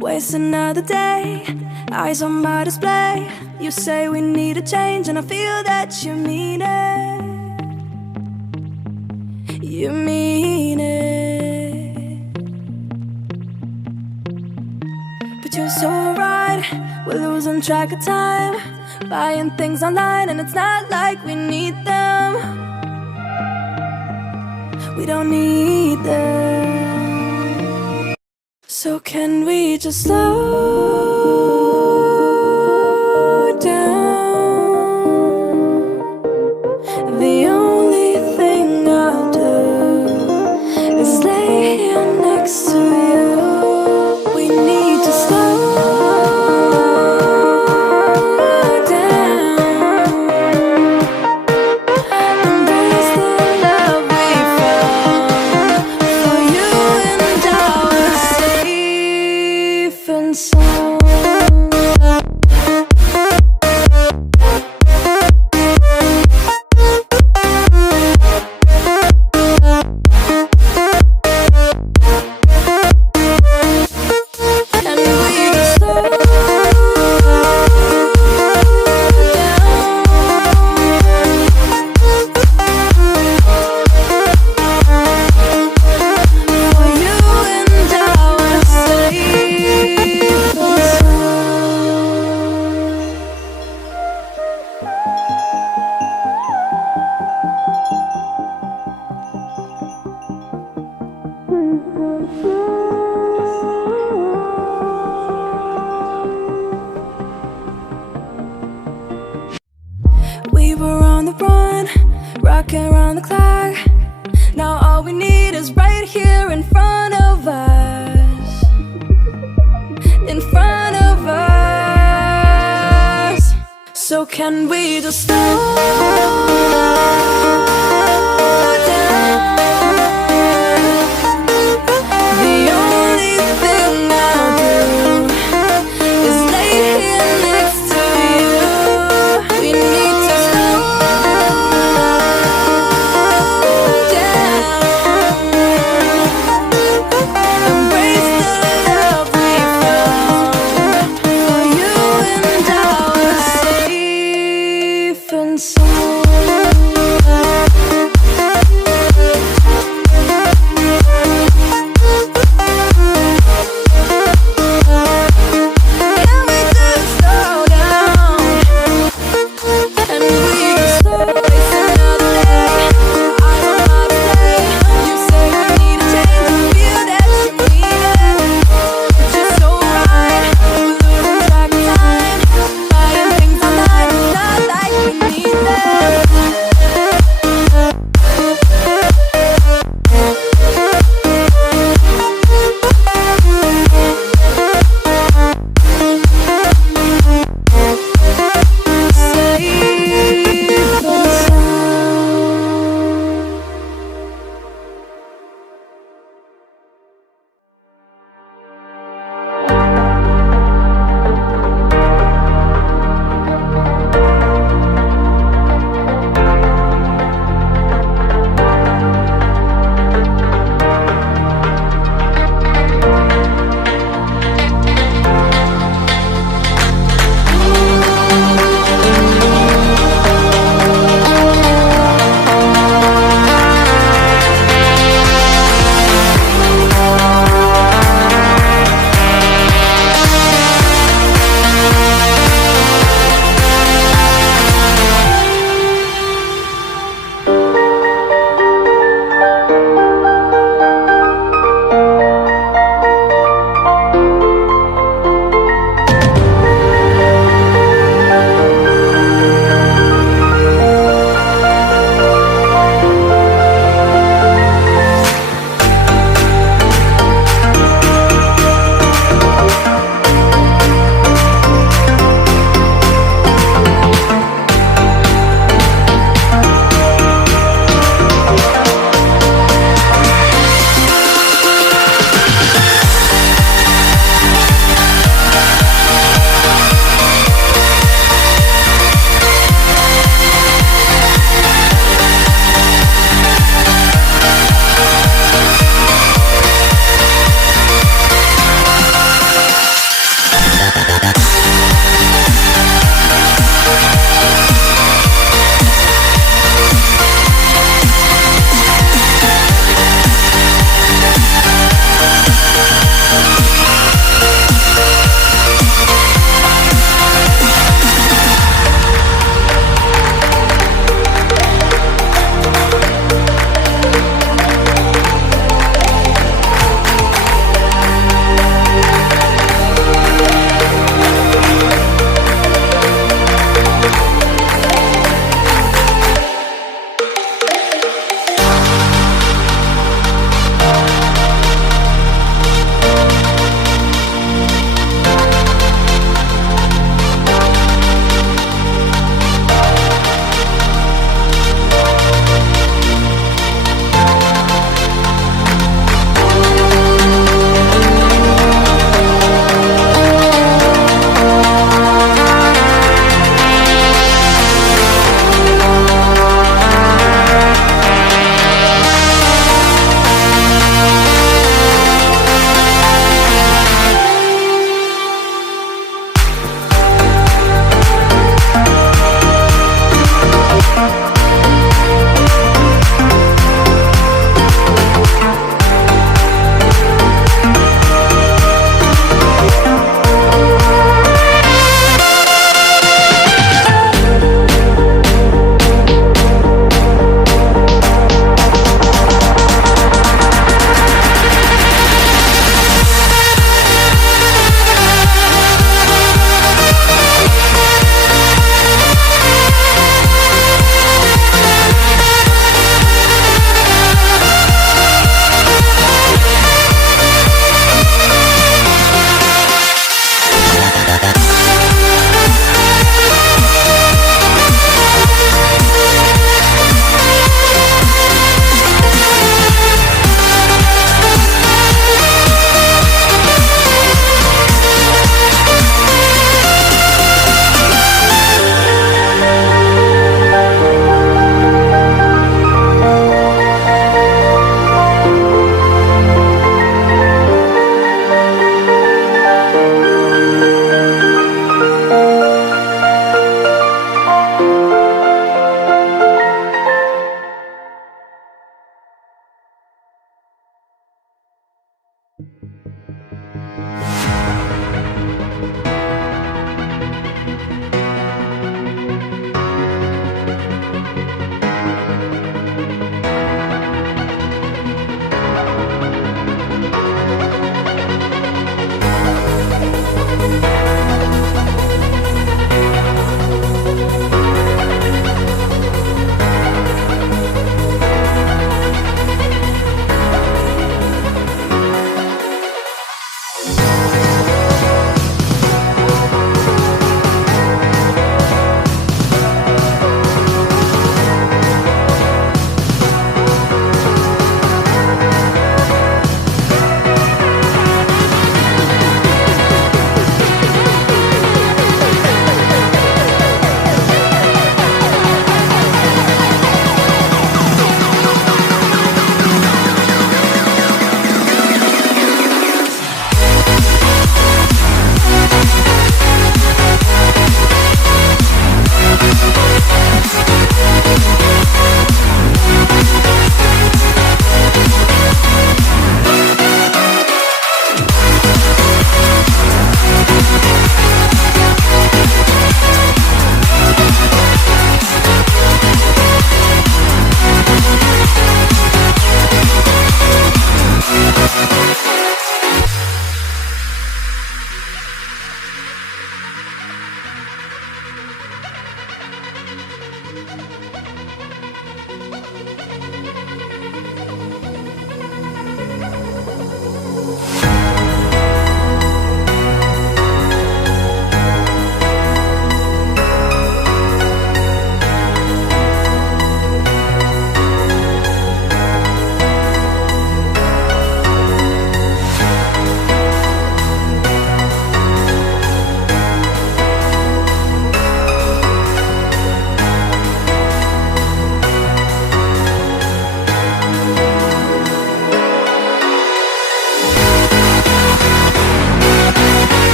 Waste another day, eyes on my display. You say we need a change and I feel that you mean it. You mean it. But you're so right, we're losing track of time, buying things online and it's not like we need them. We don't need them. So can we just slow down? The only thing I'll do is lay here next to you. We need to slow down. Embrace the love we found. For you and I were safe and sound. And we just slow down. For you and I were safe and We were on the run, rocking around the clock. Now all we need is right here in front of us. In front of us. So can we just slow down?